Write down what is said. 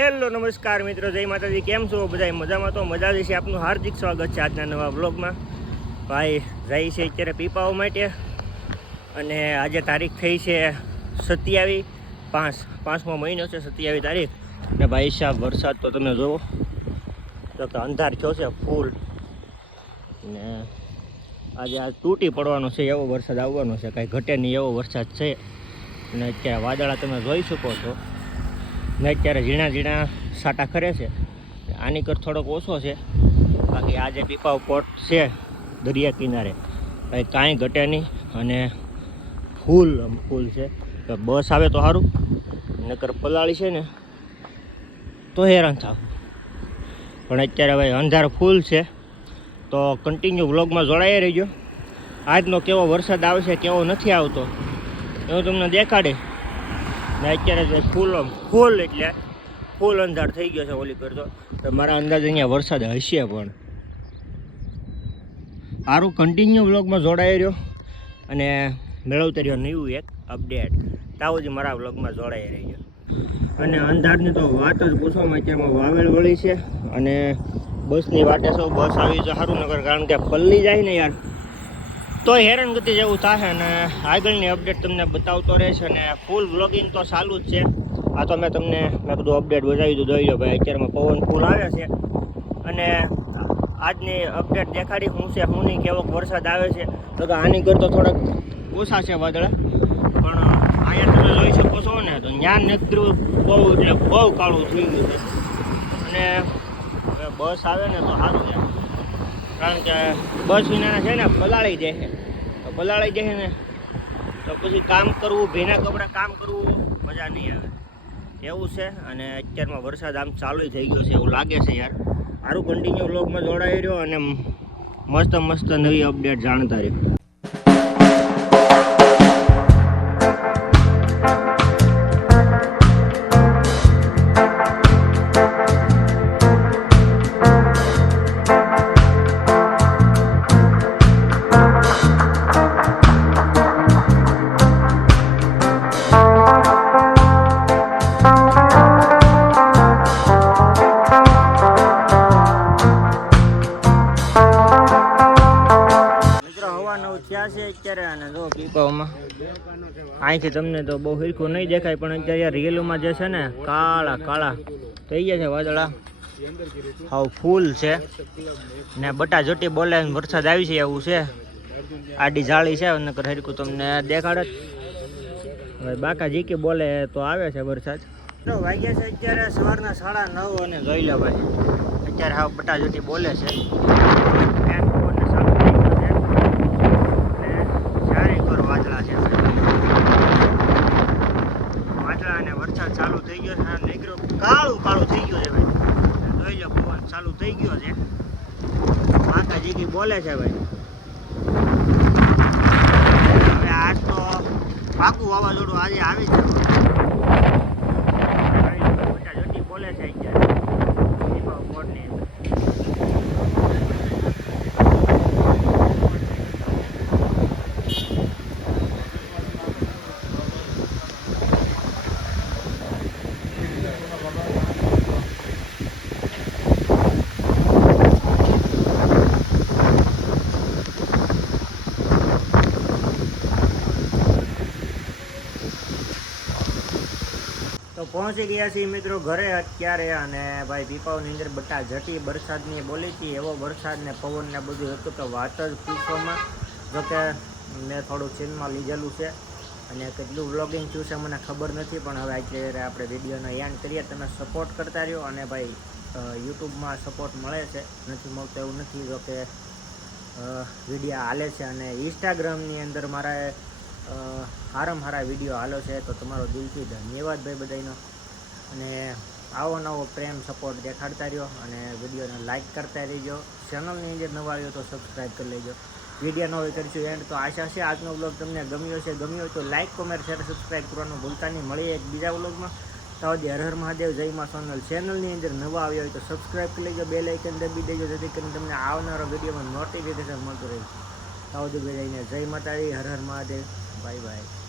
Hello, નમસ્કાર મિત્રો, જય માતાજી, કેમ છો? બધા મજામાં? તો મજા છે આપનું હાર્દિક સ્વાગત છે આજના નવા બ્લોગમાં ભાઈ, જાય છે અત્યારે પીપાઓ માટે અને આજે તારીખ થઈ છે સત્યાવીસ પાંચ, પાંચમો મહિનો છે સત્યાવી તારીખ. અને ભાઈ સાહેબ વરસાદ તો તમે જુઓ તો કે અંધાર થયો છે ફૂલ. ને આજે આ તૂટી પડવાનો છે, એવો વરસાદ આવવાનો છે, કાંઈ ઘટે નહીં એવો વરસાદ છે. અને અત્યારે વાદળા તમે જોઈ શકો છો. ને અત્યારે ઝીણા ઝીણા સાટા ખરે છે. આની કર થોડોક ઓછો છે. બાકી આજે પીપાવ પોટ છે દરિયા કિનારે ભાઈ કાંઈ ઘટે નહીં અને ફૂલ ફૂલ છે. બસ આવે તો સારું નકર પલાળી છે ને, તો હેરાન થાવ. પણ અત્યારે ભાઈ અંધાર ફૂલ છે, તો કન્ટિન્યુ વ્લોગમાં જોડાઈ રહીજો. આજનો કેવો વરસાદ આવશે કેવો નથી આવતો, એવું તમને દેખાડે. ને અત્યારે તો ફૂલ ફૂલ એટલે ફૂલ અંધાર થઈ ગયો છે ઓલી પર તો. મારા અંદાજે અહીંયા વરસાદ હશે પણ. સારું કન્ટિન્યુ વ્લોગમાં જોડાઈ રહ્યો અને મેળવતો રહ્યો નવું એક અપડેટ તાવ જ મારા વ્લોગમાં જોડાઈ રહ્યો અને અંધારની તો વાત જ પૂછવામાં અત્યારમાં વાવેલ વળી છે અને બસની વાટે સૌ બસ આવી છે સારું નગર કારણ કે પલ્લી જાય ને યાર. તો હેરાનગતિ જેવું થશે અને આગળની અપડેટ તમને બતાવતો રહેશે અને ફૂલ વ્લોગિંગ તો ચાલુ જ છે. આ તો મેં તમને, મેં કીધું અપડેટ બતાવી દીધું જોઈ ભાઈ, અત્યારમાં પવન ફૂલ આવે છે. અને આજની અપડેટ દેખાડી શું છે, હું નહીં કેવો વરસાદ આવે છે. તો કે આની કરતો થોડાક ઓછા છે વાદળા. પણ અહીંયા તમે જોઈ શકો છો ને, તો જ્ઞાન નેતૃત્વ બહુ, એટલે બહુ કાળું થઈ ગયું છે. અને બસ આવે ને તો સારું છે. કારણ કે બસ વિનાના છે ને, પલાળી જાય તો પલાળી જાય ને, તો પછી કામ કરવું, ભીના કપડાં કામ કરવું, મજા નહીં આવે. એવું છે અને અત્યારમાં વરસાદ આમ ચાલુ થઈ ગયો છે, એવું લાગે છે યાર. સારું કન્ટિન્યુ બ્લોગમાં જોડાઈ રહ્યો અને મસ્ત મસ્ત નવી અપડેટ જાણતા રહ્યો. અહીંથી તમને તો બહુ હિરખું નહીં દેખાય, પણ અત્યારે રિયલમાં જે છે ને, કાળા કાળા. થઈ ગયા છે વાદળા. હાવ ફૂલ છે. ને બટા જોટી બોલે વરસાદ આવી છે એવું છે. આડી જાળી છે, નકર હરકું તમને દેખાડે હવે બાકા જીકી બોલે તો આવે છે વરસાદ. વાગ્યા છે અત્યારે સવારના સાડા નવ અને જોઈ લે ભાઈ. અત્યારે હાવ બટા જટી બોલે છે ફેન પવનને ચાલુ થઈ ગયો છે અને ચારે કોર વાદળા છે વાદળા અને વરસાદ ચાલુ થઈ ગયો છે અને નીકળો કાળું કાળું થઈ ગયું છે ભાઈ જોઈ લો પવન ચાલુ થઈ ગયો છે માતાજી કી બોલે છે ભાઈ હવે આજ તો પાકું વાવાઝોડું આજે આવી જ જવાનું. જોઈ લો ભાઈ, બધા જોટી બોલે છે અત્યારે દીપા બોર્ડની અંદર. તો પહોંચી ગયા છીએ મિત્રો ઘરે અત્યારે અને ભાઈ પીપાઓની અંદર બટા જટી વરસાદની બોલી હતી. એવો વરસાદ ને પવન ને બધું હતું કે વાત જ પૂછવામાં. જોકે મેં થોડું ચીનમાં લીધેલું છે અને કેટલું વ્લોગિંગ થયું છે મને ખબર નથી, પણ હવે અત્યારે આપણે વિડીયોનો એન્ડ કરીએ. તમે સપોર્ટ કરતા રહ્યો અને ભાઈ યુટ્યુબમાં સપોર્ટ મળે છે. નથી મળતો એવું નથી જોકે વિડીયા હાલે છે. અને ઇન્સ્ટાગ્રામની અંદર મારા હારામાં હારા વીડિયો હાલો છે તો તમારો દિલથી ધન્યવાદ ભાઈ બધાનો અને આવો નવો પ્રેમ, સપોર્ટ દેખાડતા રહ્યો અને વિડીયોને લાઇક કરતા રહેજો. ચેનલની અંદર નવા આવ્યો તો સબસ્ક્રાઈબ કરી લેજો. વીડિયો નવો કરીશું એન્ડ તો આશા છે આજનો બ્લોગ તમને ગમ્યો છે ગમ્યો તો લાઇક કોમેન્ટ, શેર, સબસ્ક્રાઈબ કરવાનું ભૂલતા નહીં. મળીએ એક બીજા બ્લોગમાં તો હર હર મહાદેવ. જય મા સોનલ. ચેનલની અંદર નવા આવ્યા હોય તો સબસ્ક્રાઈબ કરી લેજો. બે લાઇકન દબી દેજો, જેથી કરીને તમને આવનારો વિડીયોમાં નોટિફિકેશન મળતું રહે. તાવજી જઈને જય માતાજી. હર હર મહાદેવ. bye bye